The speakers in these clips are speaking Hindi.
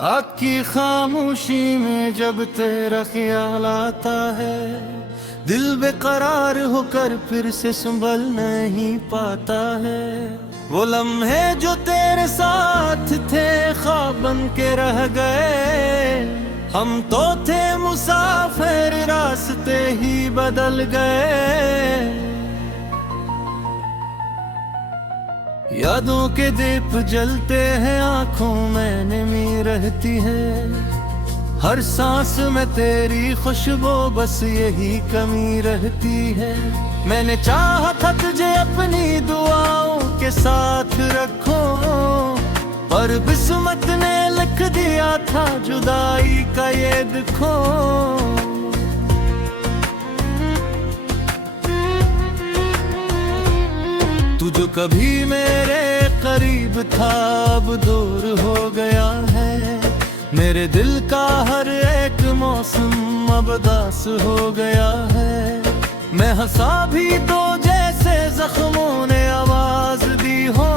आपकी खामोशी में जब तेरा ख्याल आता है, दिल बेकरार होकर फिर से संभल नहीं पाता है। वो लम्हे जो तेरे साथ थे ख्वाब बन के रह गए, हम तो थे मुसाफिर रास्ते ही बदल गए। यादों के दीप जलते हैं आंखों में नींद रहती है, हर सांस में तेरी खुशबू बस यही कमी रहती है। मैंने चाहा था तुझे अपनी दुआओं के साथ रखो, पर किस्मत ने लिख दिया था जुदाई का ये दुखो। तू जो कभी मेरे करीब था अब दूर हो गया है, मेरे दिल का हर एक मौसम अब उदास हो गया है। मैं हंसा भी तो जैसे जख्मों ने आवाज दी हो,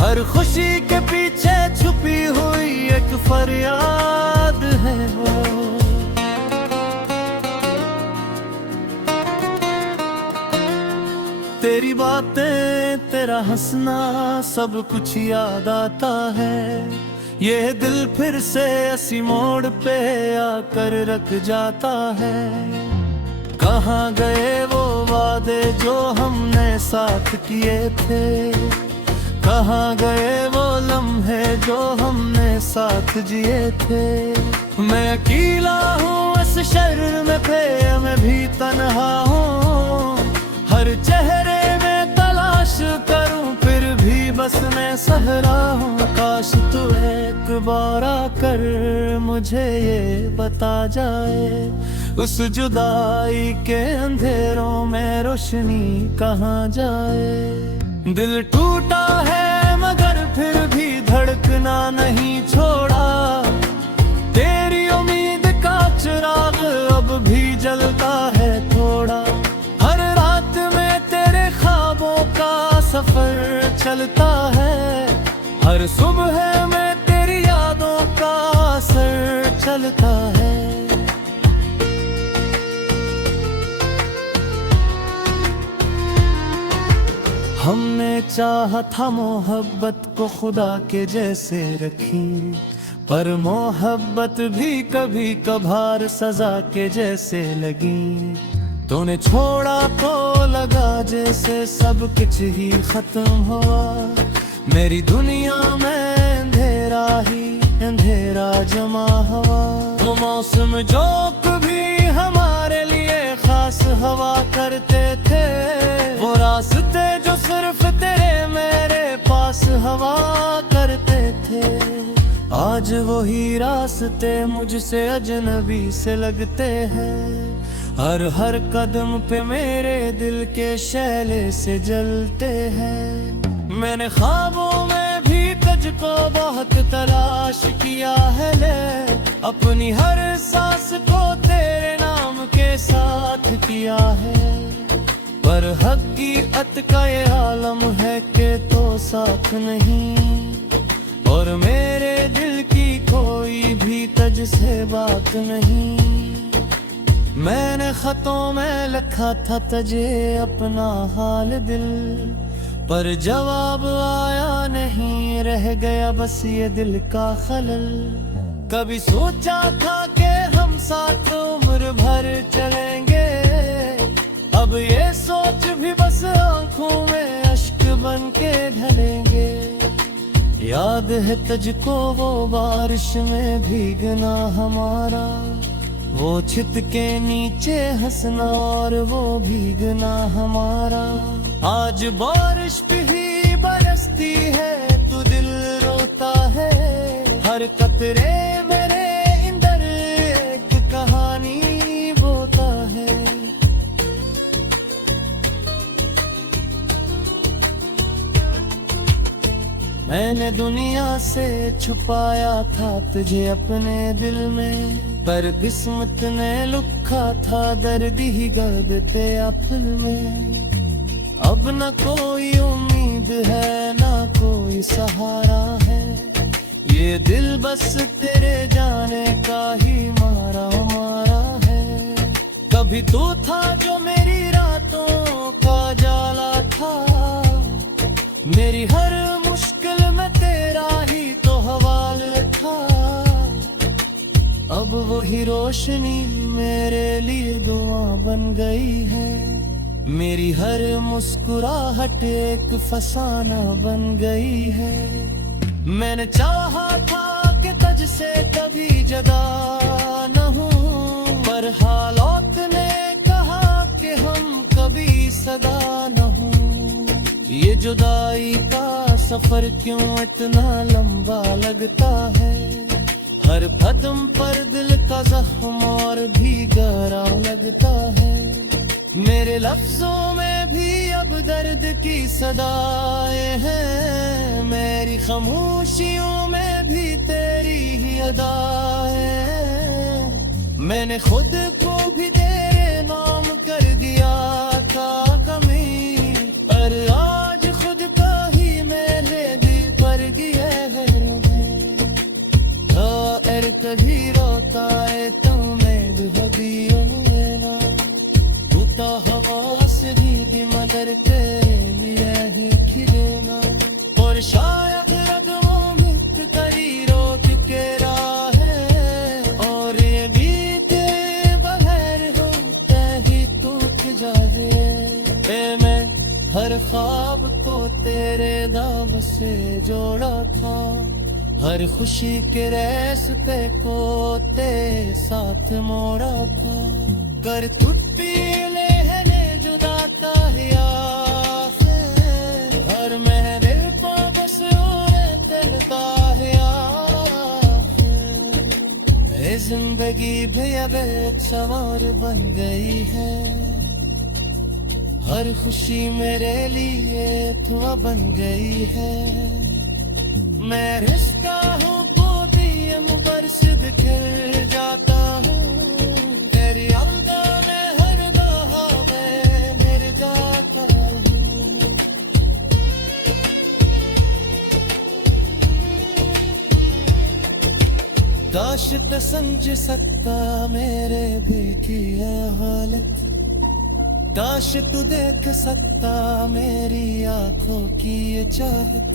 हर खुशी के पीछे छुपी हुई एक फरियाद है वो। तेरी बातें तेरा हंसना सब कुछ याद आता है, ये दिल फिर से ऐसी मोड़ पे आकर रख जाता है। कहाँ गए वो वादे जो हमने साथ किए थे, कहाँ गए वो लम्हे जो हमने साथ जिए थे। मैं अकेला हूँ इस शहर में पे मैं भी तन्हा हूँ, हर चेहरे में तलाश करूं फिर भी बस मैं सहरा हूँ। काश तू एक बार आकर मुझे ये बता जाए, उस जुदाई के अंधेरों में रोशनी कहाँ जाए। दिल टूटा है मगर फिर भी धड़कना नहीं छोड़ा, तेरी उम्मीद का चिराग अब भी जलता है थोड़ा। सफर चलता है, हर सुबह में तेरी यादों का असर चलता है। हमने चाहा था मोहब्बत को खुदा के जैसे रखी, पर मोहब्बत भी कभी कभार सजा के जैसे लगी। तूने छोड़ा तो लगा जैसे सब कुछ ही खत्म हुआ, मेरी दुनिया में अंधेरा ही अंधेरा जमा हुआ। वो मौसम जो कभी हमारे लिए खास हवा करते थे, वो रास्ते जो सिर्फ तेरे मेरे पास हवा करते थे, आज वही रास्ते मुझसे अजनबी से लगते हैं। हर कदम पे मेरे दिल के शैले से जलते हैं। मैंने ख्वाबों में भी तुझको बहुत तलाश किया है, ले अपनी हर सांस को तेरे नाम के साथ किया है। पर हकीकत का ये आलम है कि तो साथ नहीं, और मेरे दिल की कोई भी तुझसे बात नहीं। मैंने खतों में लिखा था तुझे अपना हाल दिल, पर जवाब आया नहीं, रह गया बस ये दिल का खलल। कभी सोचा था कि हम साथ उम्र भर चलेंगे, अब ये सोच भी बस आंखों में अश्क बन के ढलेंगे। याद है तुझको वो बारिश में भीगना हमारा, वो छत के नीचे हंसना और वो भीगना हमारा। आज बारिश भी बरसती है तो दिल रोता है, हर कतरे मेरे अंदर एक कहानी बोता है। मैंने दुनिया से छुपाया था तुझे अपने दिल में, पर किस्मत ने लिखा था दर्द ही गलते अपल में। अब न कोई उम्मीद है न कोई सहारा है, ये ये दिल बस तेरे जाने का ही मारा मारा है। कभी तू था जो मेरी रातों का जाला था, मेरी हर मुश्किल में तेरा ही तो हवाले था। अब वही रोशनी मेरे लिए दुआ बन गई है, मेरी हर मुस्कुराहट एक फसाना बन गई है। मैंने चाहा था कि तुझसे कभी जुदा न हूँ, पर हालात ने कहा कि हम कभी सदा न हूँ। ये जुदाई का सफर क्यों इतना लंबा लगता है, हर कदम पर दिल का जख्म और भी गहरा लगता है। मेरे लफ्जों में भी अब दर्द की सदाएं हैं, मेरी खामोशियों में भी तेरी ही अदाएं हैं। मैंने खुद को भी तेरे नाम कर दिया था कमी, पर आज खुद का ही मेरे दिल पर गिया है। कभी रोता है तुम्हें भी ना, तू तो हवा से भी मगर तेरे लिए ही खिलेना। और शायद रगों में तेरी रोक के राह है, और ये भी तेरे बगैर होता ही टूट जाए। मैं हर ख्वाब को तेरे दाम से जोड़ा था, हर खुशी के रास्ते को तेरे साथ मोड़ा था। कर टूटी लेहने जुदाता है हर मेरे को बस चलता है। जिंदगी भी अब एक सवार बन गई है, हर खुशी मेरे लिए धुआं बन गई है। मैं रिश्ता हूँ पोतियम बरसिद खिल जाता हूँ, तेरी अलदा में हर बहावे मिल जाता हूँ। काश तो समझ सकता मेरे भी की है हालत, काश तू देख सकता मेरी आंखों की ये चाहत।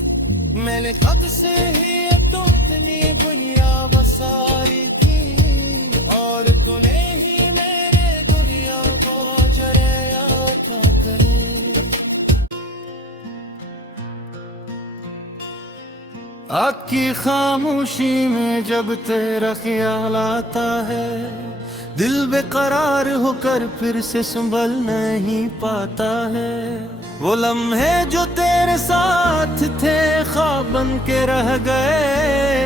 मैंने कब से ही तो इतनी दुनिया बसारी थी, और तूने ही मेरे दुनिया को जराया था करे। आँख की खामोशी में जब तेरा ख्याल आता है, दिल बेकरार होकर फिर से संभल नहीं पाता है। वो लम्हे जो तेरे साथ थे ख्वाब बन के रह गए,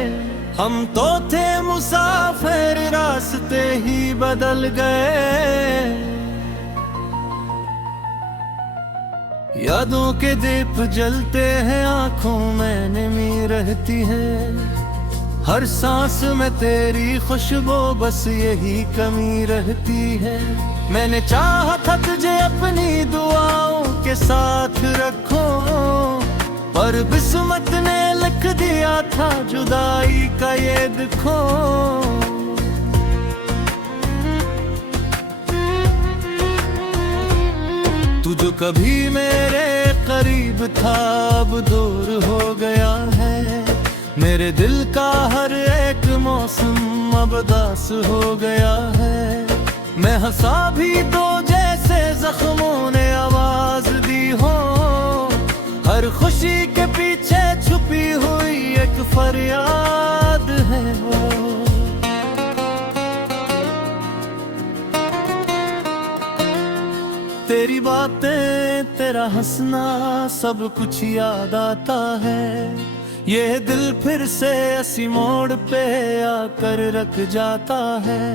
हम तो थे मुसाफिर रास्ते ही बदल गए। यादों के दीप जलते हैं आंखों में नमी रहती है, हर सांस में तेरी खुशबू बस यही कमी रहती है। मैंने चाहा था तुझे अपनी दुआओं के साथ रखूं, पर किस्मत ने लिख दिया था जुदाई का ये दुखों। तू जो कभी मेरे करीब था अब दूर हो गया है, मेरे दिल का हर एक मौसम अब उदास हो गया है। मैं हंसा भी तो जैसे जख्मों ने आवाज दी हो, हर खुशी के पीछे छुपी हुई एक फरियाद है वो। तेरी बातें तेरा हंसना सब कुछ याद आता है, ये दिल फिर से ऐसी मोड़ पे आकर रख जाता है।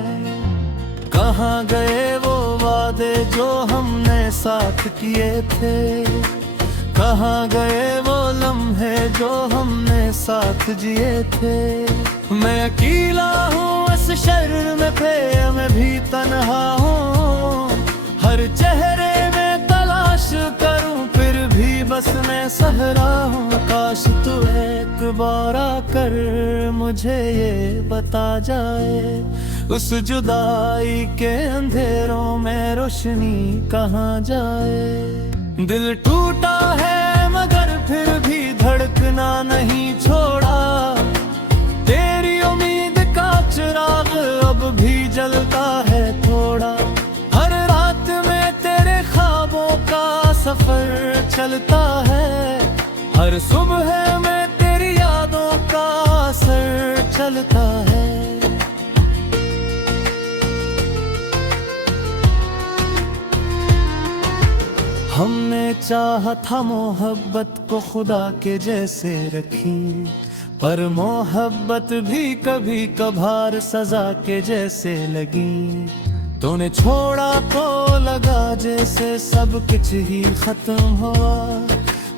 कहाँ गए वो वादे जो हमने साथ किए थे, कहाँ गए वो लम्हे जो हमने साथ जिए थे। मैं अकेला हूँ इस शहर में पे मैं भी तन्हा हूँ, हर चेहरे में तलाश करूँ फिर भी बस मैं सहरा हूँ। काश तू एक बार आकर मुझे ये बता जाए, उस जुदाई के अंधेरों में रोशनी कहाँ जाए। दिल टूटा है मगर फिर भी धड़कना नहीं छोड़ा, तेरी उम्मीद का चिराग अब भी जलता है थोड़ा। हर रात में तेरे ख्वाबों का सफर चलता है, हर सुबह में तेरी यादों का असर चलता है। हमने चाहा था मोहब्बत को खुदा के जैसे रखी, पर मोहब्बत भी कभी कभार सजा के जैसे लगी। तूने छोड़ा तो लगा जैसे सब कुछ ही खत्म हुआ,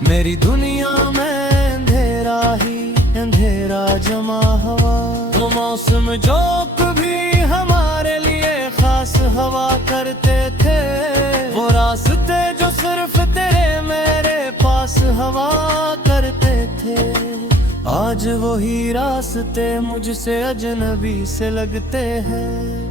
मेरी दुनिया में अंधेरा ही अंधेरा जमा हुआ। वो मौसम जो कभी हमारे लिए खास हवा करते थे, वो रास्ते जो सिर्फ तेरे मेरे पास हवा करते थे, आज वही रास्ते मुझसे अजनबी से लगते हैं।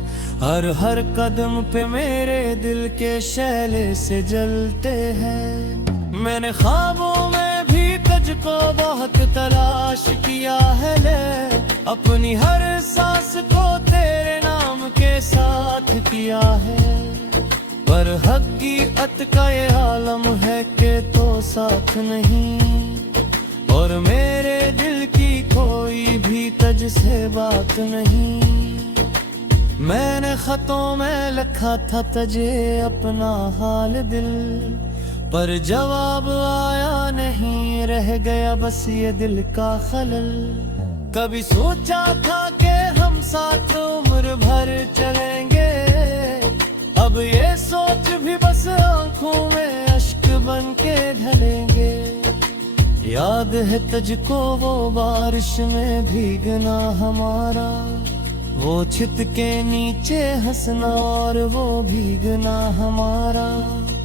हर कदम पे मेरे दिल के शैले से जलते हैं। मैंने ख्वाबों में भी तुझको बहुत तलाश किया है, ले अपनी हर सांस को तेरे नाम के साथ किया है। पर हकीकत का ये आलम है कि तो साथ नहीं, और मेरे दिल की कोई भी तुझसे बात नहीं। मैंने खतों में लिखा था तुझे अपना हाल दिल, पर जवाब आया नहीं, रह गया बस ये दिल का खलल। कभी सोचा था कि हम साथ उम्र भर चलेंगे, अब ये सोच भी बस आंखों में अश्क बन के ढलेंगे। याद है तुझको वो बारिश में भीगना हमारा, वो छत के नीचे हंसना और वो भीगना हमारा।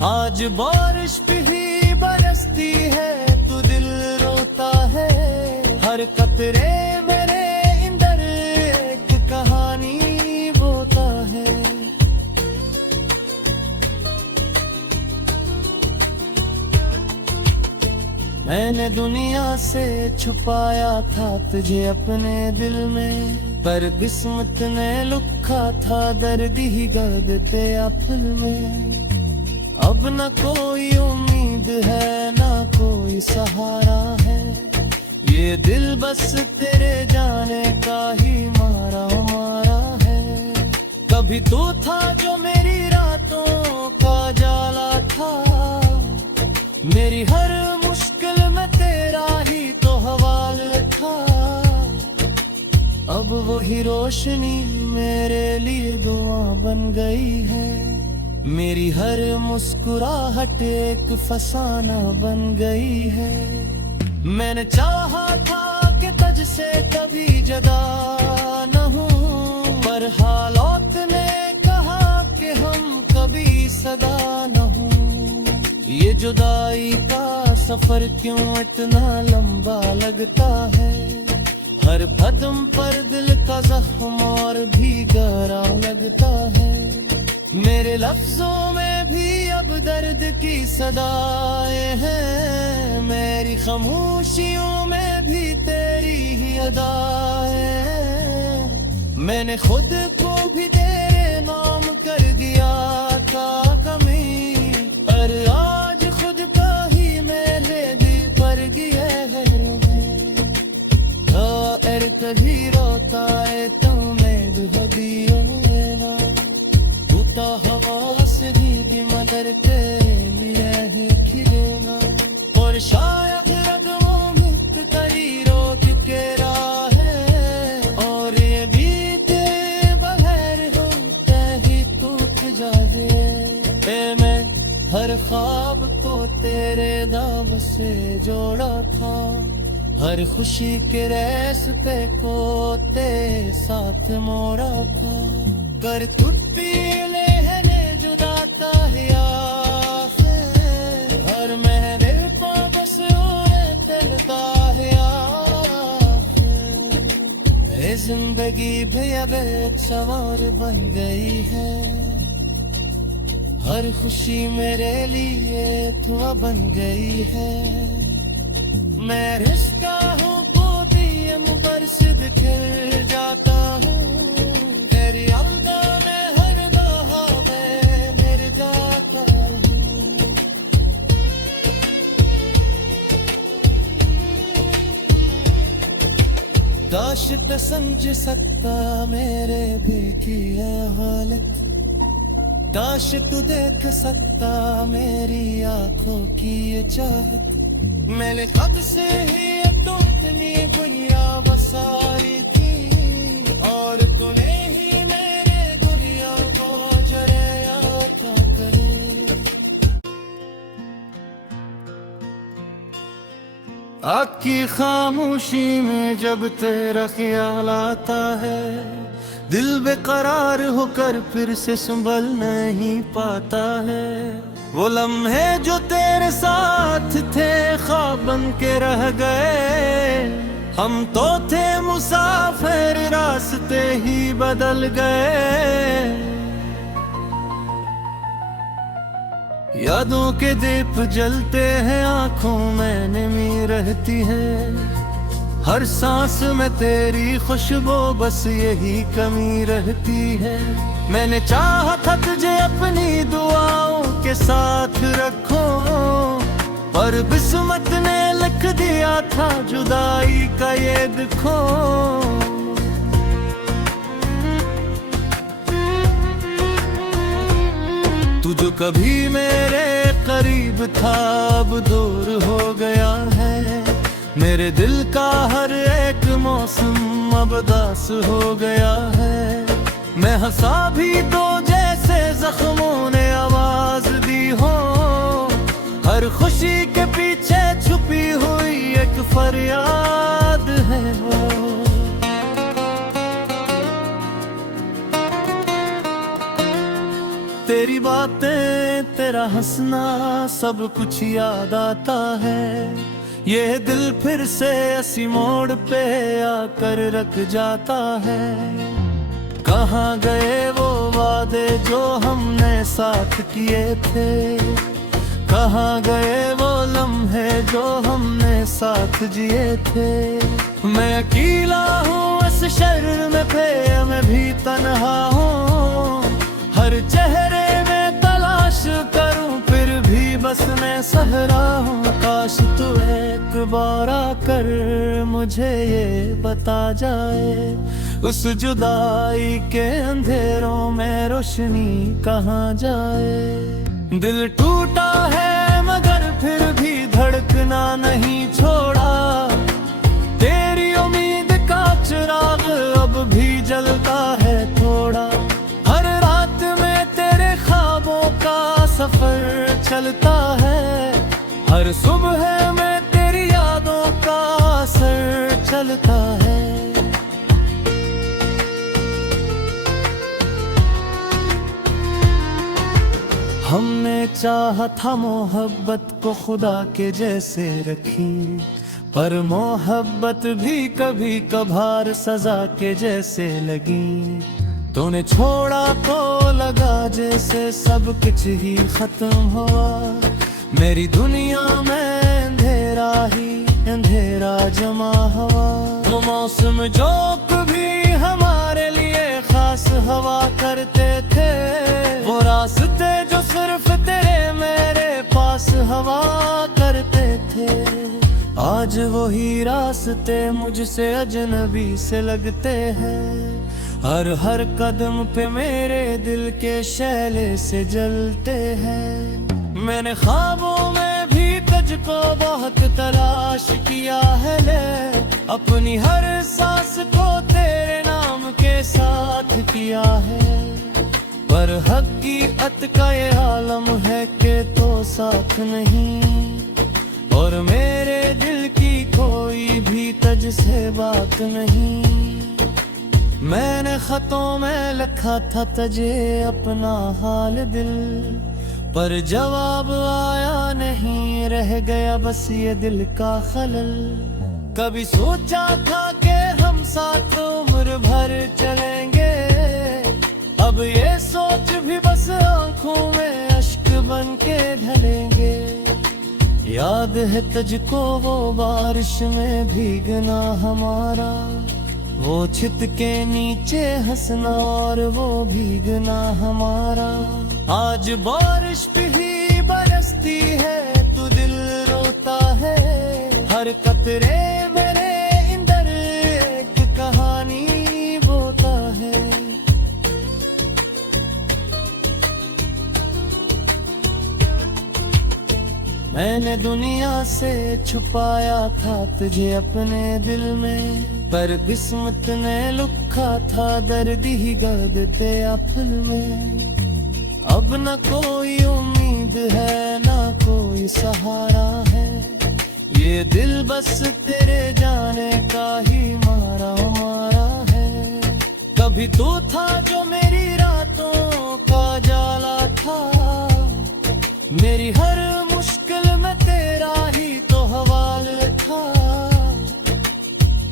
आज बारिश भी बरसती है तो दिल रोता है, हर कतरे मेरे अंदर एक कहानी बोता है। मैंने दुनिया से छुपाया था तुझे अपने दिल में, पर किस्मत ने लिखा था दर्द ही गदते अपल में। अब न कोई उम्मीद है न कोई सहारा है, ये दिल बस तेरे जाने का ही मारा मारा है। कभी तो था जो मेरी रातों का जाला था, मेरी हर मुश्किल में तेरा ही तो हवाला था। अब वही रोशनी मेरे लिए दुआ बन गई है, मेरी हर मुस्कुराहट एक फसाना बन गई है। मैंने चाहा था कि तुझसे कभी जुदा न हूँ, पर हालात ने कहा कि हम कभी सदा न हूँ। ये जुदाई का सफर क्यों इतना लंबा लगता है, हर कदम पर दिल का जख्म और भी गहरा लगता है। मेरे लफ्जों में भी अब दर्द की सदाएं हैं, मेरी खामोशियों में भी तेरी ही अदाएं हैं। मैंने खुद को भी तेरे नाम कर दिया था कमी, पर आज खुद का ही मेरे दिल पर गिया है। कभी रोता है तुम्हें भी ना, टूटा हवा से भी मगर तेरे लिए ही खिलेगा। और शायद रगों मुक्त करी रोक के राहें, और ये बीते बगैर होते ही टूट जाए। मैं हर ख्वाब को तेरे दाव से जोड़ा था, हर खुशी के रास्ते को तेरे साथ मोड़ा था। कर तू पीले है जुदाता है हर महरे को बस चलता है। ये जिंदगी भी अब एक सवार बन गई है, हर खुशी मेरे लिए दुआ बन गई है। मैं रिश्ता हूँ पोदियम पर सिद्ध खिल जाता हूँ, तेरी यादों में हर बहावे मिल जाता हूँ। काश तो समझ सकता मेरे भी की है हालत, काश तू देख सकता मेरी आंखों की ये चाहत। मैंने कब से ही तो इतनी दुनिया बसारी थी, और तूने ही मेरे दुनिया को जराया था करे। आँख की खामोशी में जब तेरा ख्याल आता है, दिल बेकरार होकर फिर से संभल नहीं पाता है। वो लम्हे जो तेरे साथ थे ख्वाब बन के रह गए, हम तो थे मुसाफिर रास्ते ही बदल गए। यादों के दीप जलते हैं आंखों में नमी रहती है, हर सांस में तेरी खुशबू बस यही कमी रहती है। मैंने चाहा था तुझे अपनी दुआओं के साथ रखूं, पर किस्मत ने लिख दिया था जुदाई का ये दुखो। तू जो कभी मेरे करीब था अब दूर हो गया है, मेरे दिल का हर एक मौसम अब उदास हो गया है। मैं हंसा भी तो जैसे जख्मों ने आवाज दी हो, हर खुशी के पीछे छुपी हुई एक फरियाद है वो। तेरी बातें तेरा हंसना सब कुछ याद आता है, ये दिल फिर से ऐसी मोड़ पे आकर रख जाता है। कहाँ गए वो वादे जो हमने साथ किए थे, कहाँ गए वो लम्हे जो हमने साथ जिए थे। मैं अकेला हूँ इस शहर में पे मैं भी तन्हा हूँ, हर चेहरे में तलाश करूँ फिर भी बस मैं सहरा हूँ। काश तू एक बार आकर मुझे ये बता जाए, उस जुदाई के अंधेरों में रोशनी कहाँ जाए। दिल टूटा है मगर फिर भी धड़कना नहीं छोड़ा, तेरी उम्मीद का चिराग अब भी जलता है थोड़ा। हर रात में तेरे ख्वाबों का सफर चलता है, हर सुबह में तेरी यादों का असर चलता है। हमने चाहा था मोहब्बत को खुदा के जैसे रखी, पर मोहब्बत भी कभी कभार सजा के जैसे लगी। तूने छोड़ा तो लगा जैसे सब कुछ ही खत्म हुआ, मेरी दुनिया में अंधेरा ही अंधेरा जमा हुआ। वो मौसम जो कभी हमारे लिए खास हवा करते थे, वो रास्ते जो सिर्फ तेरे मेरे पास हवा करते थे, आज वही रास्ते मुझसे अजनबी से लगते हैं। हर कदम पे मेरे दिल के शैले से जलते हैं। मैंने ख्वाबों में भी तुझको बहुत तलाश किया है, ले अपनी हर सांस को तेरे नाम के साथ किया है, पर हकीकत का ये आलम है कि तो साथ नहीं, और मेरे दिल की कोई भी तुझसे बात नहीं। मैंने खतों में लिखा था तुझे अपना हाल दिल, पर जवाब आया नहीं, रह गया बस ये दिल का खलल। कभी सोचा था कि हम साथ उम्र भर चलेंगे। अब ये सोच भी बस आंखों में अश्क बन के ढलेंगे। याद है तुझको वो बारिश में भीगना हमारा, वो छत के नीचे हंसना और वो भीगना हमारा। आज बारिश भी बरसती है तो दिल रोता है, हर कतरे मेरे अंदर एक कहानी बोता है। मैंने दुनिया से छुपाया था तुझे अपने दिल में, पर किस्मत ने लुखा था दर्द ही गर्द तेरा फुल में। अब न कोई उम्मीद है न कोई सहारा है, ये दिल बस तेरे जाने का ही मारा मारा है। कभी तू था जो मेरी रातों का जाला था, मेरी हर मुश्किल में तेरा ही तो हवाले था।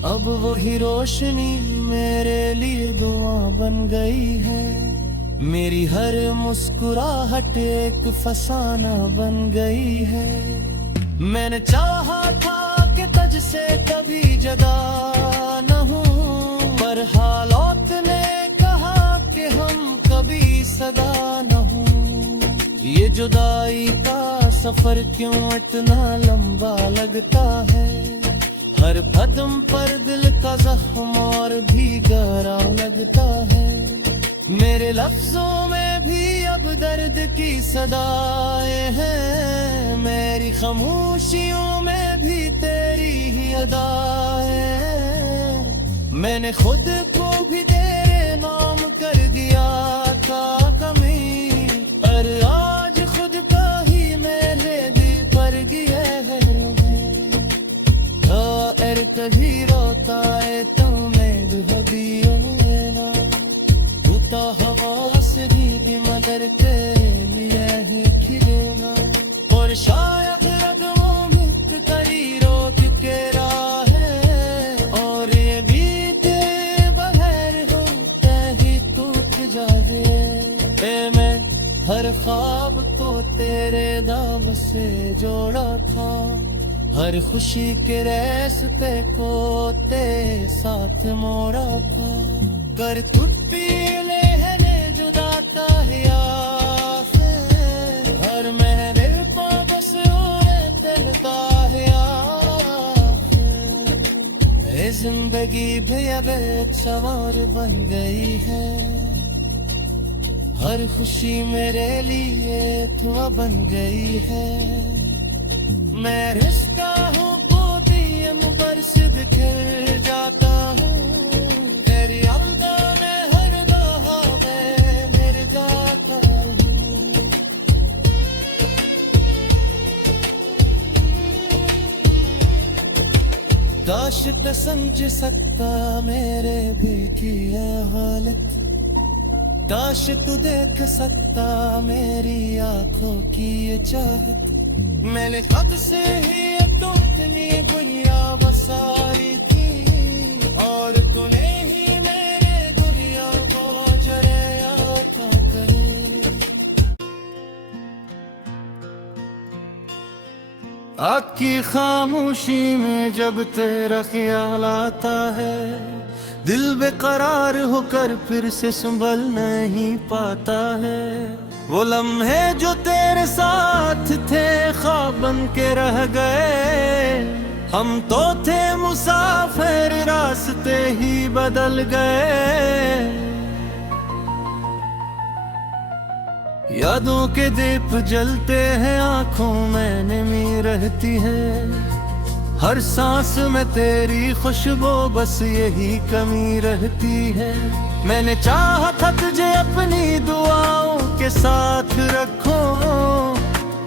अब वही रोशनी मेरे लिए दुआ बन गई है, मेरी हर मुस्कुराहट एक फसाना बन गई है। मैंने चाहा था कि तुझसे कभी जुदा न हूँ, पर हालात ने कहा कि हम कभी सदा न हूँ। ये जुदाई का सफर क्यों इतना लंबा लगता है, हर कदम पर दिल का जख्म और भी गहरा लगता है। मेरे लफ्जों में भी अब दर्द की सदाएं हैं, मेरी खामोशियों में भी तेरी ही अदाएं हैं। मैंने खुद को भी तेरे नाम कर दिया था कमी, पर आज खुद का ही मेरे दिल पर गिया है। कभी रोता है तो मैं भी ना, तू तो हवा से भी मदर के लिए ही खिलेना। और शायद रगों में तेरी रोक के राह है, और ये बीते बहर होते ही टूट जाए। मैं हर ख्वाब को तेरे दाम से जोड़ा था, हर खुशी के रास्ते को तेरे साथ मोड़ा था। कर तू पीले है जुदाता है हर महफिल को बस तिलका है। जिंदगी भी अब एक सवार बन गई है, हर खुशी मेरे लिए धुआं बन गई है। मैं रिश्ता हूँ पोती मुबरसिद खिल जाता हूँ, तेरी अल्दा में हर दहा में मिल जाता हूँ। काश तो समझ सकता मेरे भी की है हालत, काश तू देख सकता मेरी आंखों की ये चाहत। मैंने खत से ही तो इतनी दुनिया बसाई थी, और तूने ही मेरे दुनिया को जराया था करे। आँख की खामोशी में जब तेरा ख्याल आता है, दिल बेकरार होकर फिर से संभल नहीं पाता है। वो लम्हे जो तेरे साथ थे ख्वाब बन के रह गए, हम तो थे मुसाफिर रास्ते ही बदल गए। यादों के दीप जलते हैं आंखों में नमी रहती है, हर सांस में तेरी खुशबू बस यही कमी रहती है। मैंने चाहा था तुझे अपनी दुआओं के साथ रखूं,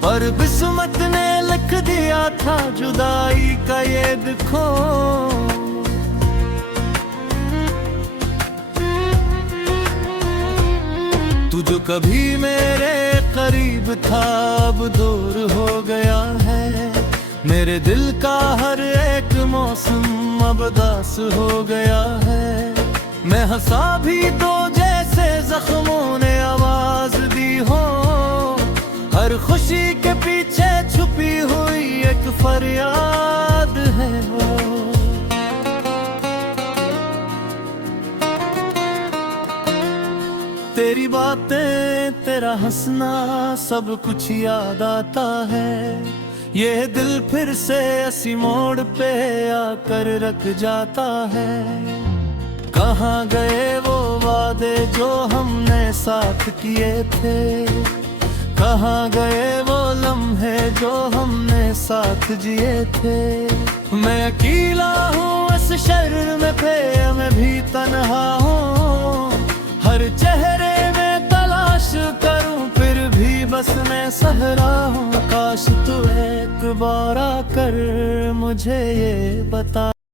पर किस्मत ने लिख दिया था जुदाई का ये दुखों। तू जो कभी मेरे करीब था अब दूर हो गया है, मेरे दिल का हर एक मौसम अब उदास हो गया है। मैं हंसा भी तो जैसे जख्मों ने आवाज दी हो, हर खुशी के पीछे छुपी हुई एक फरियाद है वो। तेरी बातें, तेरा हंसना, सब कुछ याद आता है। ये दिल फिर से इसी मोड़ पे आकर रख जाता है। कहाँ गए वो वादे जो हमने साथ किए थे, कहाँ गए वो लम्हे जो हमने साथ जिए थे। मैं अकेला हूँ इस शहर में पे, मैं भी तन्हा हूँ। हर चेहरे में तलाश करूं फिर भी बस मैं सहरा हूँ। काश तू एक बार आकर मुझे ये बता।